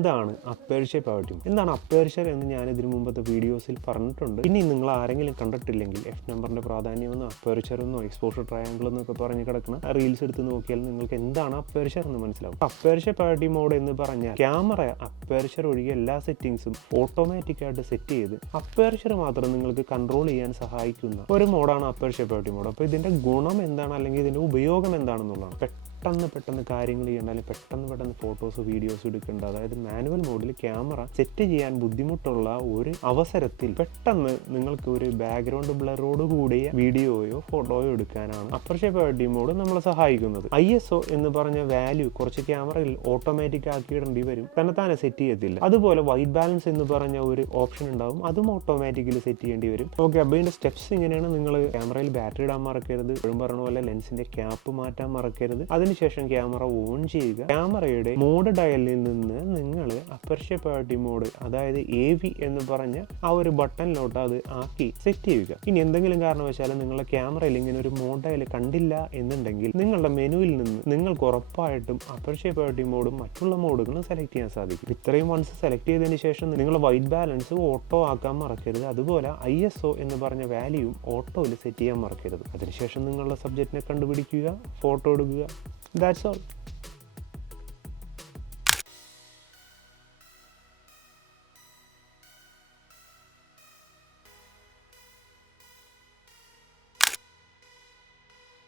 എന്താണ് aperture poverty mode? എന്താണ് aperture എന്ന് ഞാൻ ഇതിനു മുമ്പത്തെ വീഡിയോസിൽ പറഞ്ഞിട്ടുണ്ട്. ഇനി നിങ്ങൾ ആരെങ്കിലും കണ്ടിട്ടില്ലെങ്കിൽ എഫ് നമ്പറിന്റെ പ്രാധാന്യമെന്നോ അപ്പേർച്ചർ എന്നോ എക്സ്പോഷർ ട്രയാങ്കിൾ എന്നൊക്കെ പറഞ്ഞ് കിടക്കുന്ന റീൽസ് എടുത്ത് നോക്കിയാൽ നിങ്ങൾക്ക് എന്താണ് അപ്പേർച്ചർ എന്ന് മനസ്സിലാവും. അപ്പേർച്ചർ പവർട്ടി മോഡ് എന്ന് പറഞ്ഞാൽ ക്യാമറ അപ്പേർച്ചർ ഒഴികെ എല്ലാ സെറ്റിംഗ്സും ഓട്ടോമാറ്റിക് ആയിട്ട് സെറ്റ് ചെയ്ത് അപ്പേർച്ചർ മാത്രം നിങ്ങൾക്ക് കൺട്രോൾ ചെയ്യാൻ സഹായിക്കുന്ന ഒരു മോഡാണ് അപ്പേർച്ചർ പവർട്ടി മോഡ്. അപ്പോൾ ഇതിന്റെ ഗുണം എന്താണ്, അല്ലെങ്കിൽ ഇതിന്റെ ഉപയോഗം എന്താണെന്നുള്ളതാണ്. പെട്ടെന്ന് കാര്യങ്ങൾ ചെയ്യേണ്ട, അല്ലെങ്കിൽ പെട്ടെന്ന് ഫോട്ടോസ് വീഡിയോസ് എടുക്കേണ്ട, അതായത് മാനുവൽ മോഡിൽ ക്യാമറ സെറ്റ് ചെയ്യാൻ ബുദ്ധിമുട്ടുള്ള ഒരു അവസരത്തിൽ പെട്ടെന്ന് നിങ്ങൾക്ക് ഒരു ബാക്ക്ഗ്രൗണ്ട് ബ്ലറോട് കൂടിയ വീഡിയോയോ ഫോട്ടോയോ എടുക്കാനാണ് അപ്പേർച്ചർ പവർട്ടി മോഡ് നമ്മളെ സഹായിക്കുന്നത്. ISO എന്ന് പറഞ്ഞ വാല്യൂ കുറച്ച് ക്യാമറയിൽ ഓട്ടോമാറ്റിക് ആക്കിയിടേണ്ടി വരും, തന്നെത്താനെ സെറ്റ് ചെയ്യത്തില്ല. അതുപോലെ വൈറ്റ് ബാലൻസ് എന്ന് പറഞ്ഞ ഒരു ഓപ്ഷൻ ഉണ്ടാവും, അതും ഓട്ടോമാറ്റിക്കലി സെറ്റ് ചെയ്യേണ്ടി വരും. ഓക്കെ, അപ്പോൾ ഇതിന്റെ സ്റ്റെപ്സ് ഇങ്ങനെയാണ്. നിങ്ങൾ ക്യാമറയിൽ ബാറ്ററി ഇടാൻ മറക്കരുത്, എപ്പോഴും പറഞ്ഞ പോലെ ലെൻസിന്റെ ക്യാപ്പ് മാറ്റാൻ മറക്കരുത്. അതിനുശേഷം ക്യാമറ ഓൺ ചെയ്യുക. ക്യാമറയുടെ മോഡ് ഡയലിൽ നിന്ന് നിങ്ങൾ അപ്പേർച്ചർ പവർട്ടി മോഡ്, അതായത് AV എന്ന് പറഞ്ഞ ആ ഒരു ബട്ടണിലോട്ട് അത് ആക്കി സെറ്റ് ചെയ്യുക. ഇനി എന്തെങ്കിലും കാരണവശാലും നിങ്ങളുടെ ക്യാമറയിൽ ഇങ്ങനെ ഒരു മോഡ് ഡയൽ കണ്ടില്ല എന്നുണ്ടെങ്കിൽ നിങ്ങളുടെ മെനുവിൽ നിന്ന് നിങ്ങൾക്ക് ഉറപ്പായിട്ടും അപ്പേർച്ചർ പവർട്ടി മോഡും മറ്റുള്ള മോഡുകളും സെലക്ട് ചെയ്യാൻ സാധിക്കും. ഇത്രയും വൺസ് സെലക്ട് ചെയ്തതിന് ശേഷം നിങ്ങൾ വൈറ്റ് ബാലൻസ് ഓട്ടോ ആക്കാൻ മറക്കരുത്. അതുപോലെ ISO എന്ന് പറഞ്ഞ വാല്യൂവും ഓട്ടോയിൽ സെറ്റ് ചെയ്യാൻ മറക്കരുത്. അതിനുശേഷം നിങ്ങളുടെ സബ്ജക്റ്റിനെ കണ്ടുപിടിക്കുക, ഫോട്ടോ എടുക്കുക. That's all.